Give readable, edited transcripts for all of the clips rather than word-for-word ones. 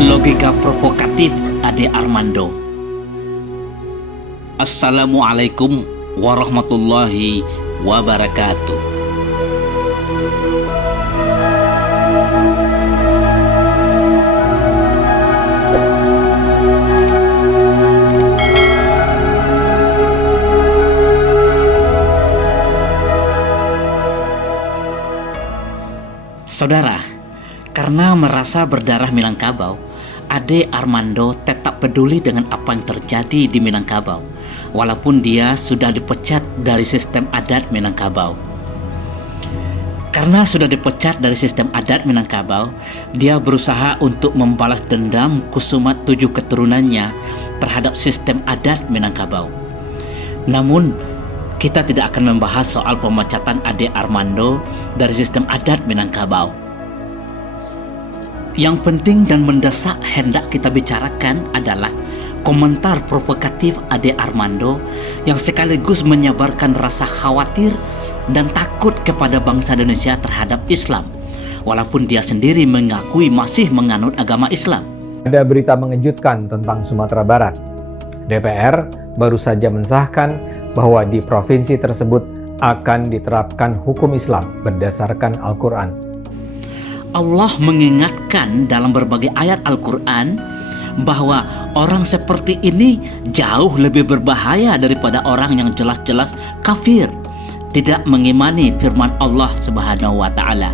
Logika provokatif Ade Armando. Assalamualaikum warahmatullahi wabarakatuh. Saudara, karena merasa berdarah Minangkabau, Ade Armando tetap peduli dengan apa yang terjadi di Minangkabau, walaupun dia sudah dipecat dari sistem adat Minangkabau. Karena sudah dipecat dari sistem adat Minangkabau, dia berusaha untuk membalas dendam kusumat 7 keturunannya terhadap sistem adat Minangkabau. Namun, kita tidak akan membahas soal pemecatan Ade Armando dari sistem adat Minangkabau. Yang penting dan mendesak hendak kita bicarakan adalah komentar provokatif Ade Armando yang sekaligus menyebarkan rasa khawatir dan takut kepada bangsa Indonesia terhadap Islam, walaupun dia sendiri mengakui masih menganut agama Islam. Ada berita mengejutkan tentang Sumatera Barat. DPR baru saja mensahkan bahwa di provinsi tersebut akan diterapkan hukum Islam berdasarkan Al-Quran. Allah mengingatkan dalam berbagai ayat Al-Quran bahwa orang seperti ini jauh lebih berbahaya daripada orang yang jelas-jelas kafir, tidak mengimani firman Allah Subhanahu wa Ta'ala.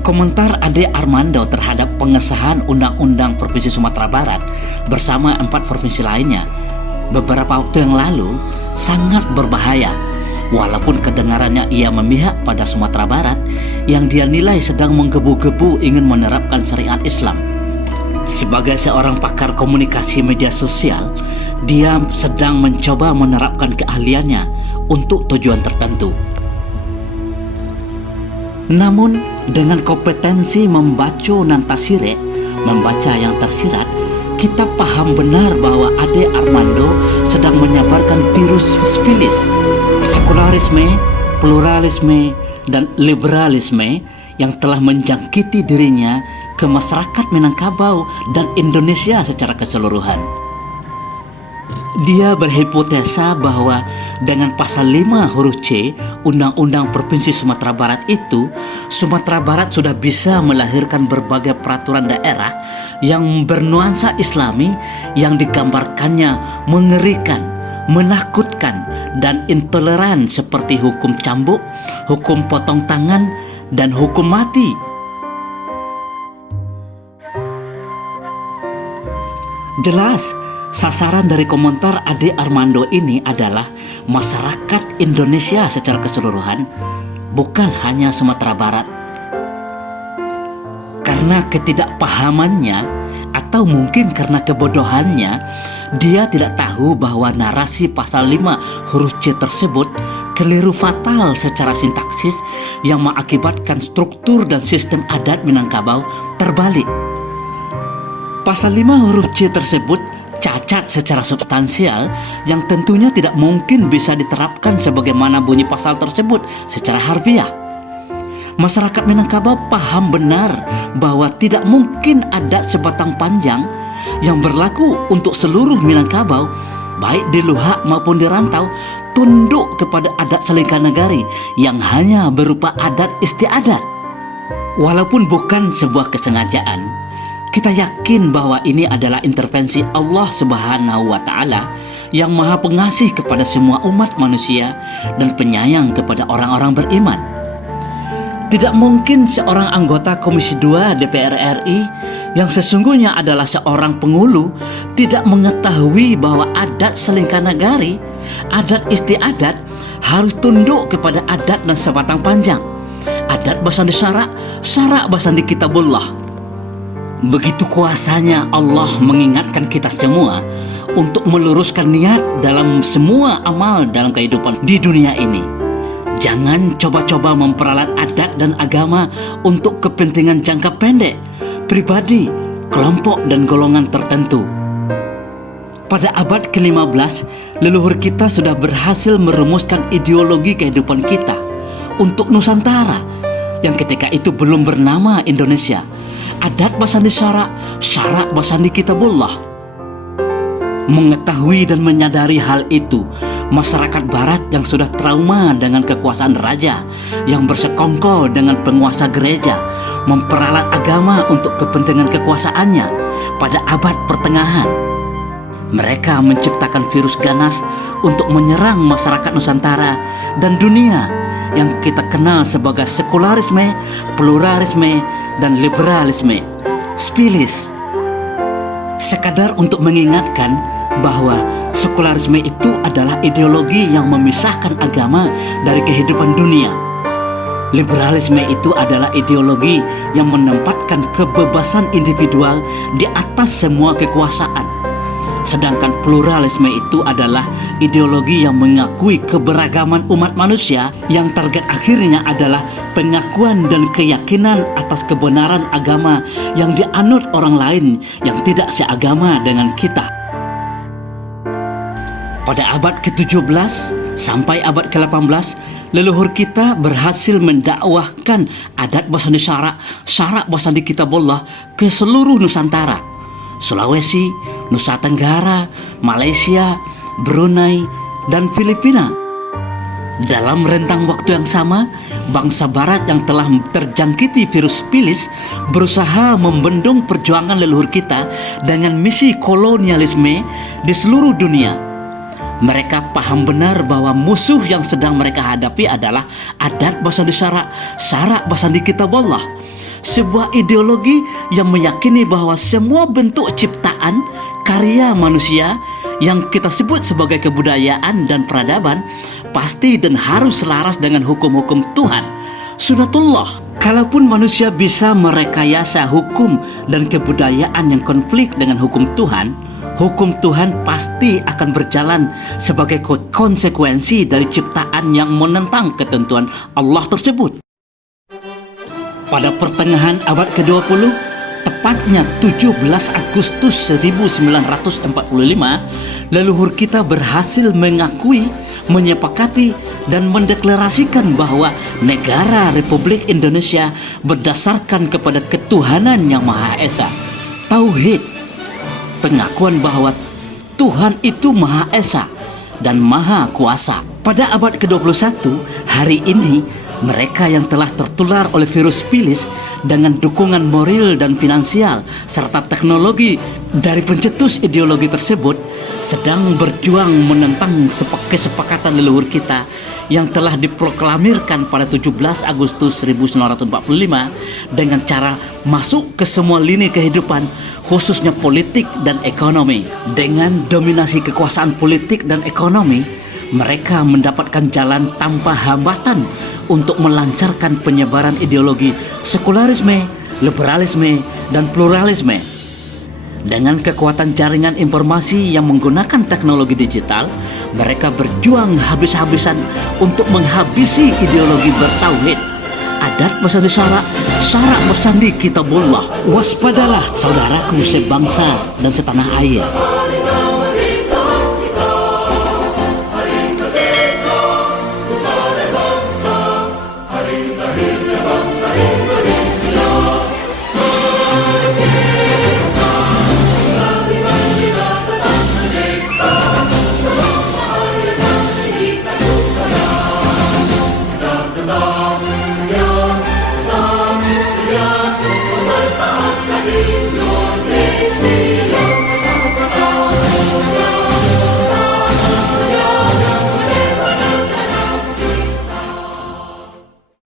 Komentar Ade Armando terhadap pengesahan Undang-Undang Provinsi Sumatera Barat bersama 4 provinsi lainnya beberapa waktu yang lalu sangat berbahaya, walaupun kedengarannya ia memihak pada Sumatera Barat yang dia nilai sedang menggebu-gebu ingin menerapkan syariat Islam. Sebagai seorang pakar komunikasi media sosial, dia sedang mencoba menerapkan keahliannya untuk tujuan tertentu. Namun dengan kompetensi membaca nantasire, membaca yang tersirat, kita paham benar bahwa Ade Armando sedang menyebarkan virus spilis, sekularisme, pluralisme, dan liberalisme yang telah menjangkiti dirinya ke masyarakat Minangkabau dan Indonesia secara keseluruhan. Dia berhipotesa bahwa dengan pasal 5 huruf C Undang-Undang Provinsi Sumatera Barat itu, Sumatera Barat sudah bisa melahirkan berbagai peraturan daerah yang bernuansa Islami yang digambarkannya mengerikan, menakutkan, dan intoleran seperti hukum cambuk, hukum potong tangan, dan hukum mati. Jelas, sasaran dari komentar Ade Armando ini adalah masyarakat Indonesia secara keseluruhan, bukan hanya Sumatera Barat. Karena ketidakpahamannya atau mungkin karena kebodohannya, dia tidak tahu bahwa narasi pasal 5 huruf C tersebut keliru fatal secara sintaksis yang mengakibatkan struktur dan sistem adat Minangkabau terbalik. Pasal 5 huruf C tersebut cacat secara substansial yang tentunya tidak mungkin bisa diterapkan sebagaimana bunyi pasal tersebut secara harfiah. Masyarakat Minangkabau paham benar bahwa tidak mungkin adat sebatang panjang yang berlaku untuk seluruh Minangkabau, baik di luhak maupun di rantau, tunduk kepada adat Selingkah Negari yang hanya berupa adat istiadat. Walaupun bukan sebuah kesengajaan, kita yakin bahwa ini adalah intervensi Allah Subhanahu wa Ta'ala yang Maha Pengasih kepada semua umat manusia dan penyayang kepada orang-orang beriman. Tidak mungkin seorang anggota Komisi 2 DPR RI yang sesungguhnya adalah seorang pengulu tidak mengetahui bahwa adat Selingkah Negari, adat istiadat harus tunduk kepada adat dan sebatang panjang. Adat basandi syarak, syarak basandi kitabullah. Begitu kuasanya Allah mengingatkan kita semua untuk meluruskan niat dalam semua amal dalam kehidupan di dunia ini. Jangan coba-coba memperalat adat dan agama untuk kepentingan jangka pendek, pribadi, kelompok, dan golongan tertentu. Pada abad ke-15, leluhur kita sudah berhasil merumuskan ideologi kehidupan kita untuk Nusantara yang ketika itu belum bernama Indonesia. adat basandi syara, syara basandi kitabullah. Mengetahui dan menyadari hal itu, masyarakat barat yang sudah trauma dengan kekuasaan raja yang bersekongkol dengan penguasa gereja memperalat agama untuk kepentingan kekuasaannya pada abad pertengahan. Mereka menciptakan virus ganas untuk menyerang masyarakat Nusantara dan dunia yang kita kenal sebagai sekularisme, pluralisme, dan liberalisme. Spilis. Sekadar untuk mengingatkan bahwa sekularisme itu adalah ideologi yang memisahkan agama dari kehidupan dunia. Liberalisme itu adalah ideologi yang menempatkan kebebasan individual di atas semua kekuasaan. Sedangkan pluralisme itu adalah ideologi yang mengakui keberagaman umat manusia yang target akhirnya adalah pengakuan dan keyakinan atas kebenaran agama yang dianut orang lain yang tidak seagama dengan kita. Pada abad ke-17 sampai abad ke-18, leluhur kita berhasil mendakwahkan adat basandi syara, syara basandi kitabullah ke seluruh Nusantara, Sulawesi, Nusa Tenggara, Malaysia, Brunei, dan Filipina. Dalam rentang waktu yang sama, bangsa barat yang telah terjangkiti virus spilis berusaha membendung perjuangan leluhur kita dengan misi kolonialisme di seluruh dunia. Mereka paham benar bahwa musuh yang sedang mereka hadapi adalah adat basandi syara, syara basandi kitabullah. Sebuah ideologi yang meyakini bahwa semua bentuk ciptaan karya manusia yang kita sebut sebagai kebudayaan dan peradaban pasti dan harus selaras dengan hukum-hukum Tuhan, sunatullah. Kalaupun manusia bisa merekayasa hukum dan kebudayaan yang konflik dengan hukum Tuhan pasti akan berjalan sebagai konsekuensi dari ciptaan yang menentang ketentuan Allah tersebut. Pada pertengahan abad ke-20, tepatnya 17 Agustus 1945, leluhur kita berhasil mengakui, menyepakati, dan mendeklarasikan bahwa negara Republik Indonesia berdasarkan kepada ketuhanan yang Maha Esa. Tauhid, pengakuan bahwa Tuhan itu Maha Esa dan Maha Kuasa. Pada abad ke-21, hari ini, mereka yang telah tertular oleh virus spilis dengan dukungan moral dan finansial serta teknologi dari pencetus ideologi tersebut sedang berjuang menentang kesepakatan leluhur kita yang telah diproklamirkan pada 17 Agustus 1945 dengan cara masuk ke semua lini kehidupan, khususnya politik dan ekonomi. Dengan dominasi kekuasaan politik dan ekonomi, mereka mendapatkan jalan tanpa hambatan untuk melancarkan penyebaran ideologi sekularisme, liberalisme, dan pluralisme. Dengan kekuatan jaringan informasi yang menggunakan teknologi digital, mereka berjuang habis-habisan untuk menghabisi ideologi bertauhid, adat basandi syara, syara basandi kitabullah. Waspadalah saudaraku sebangsa dan setanah air.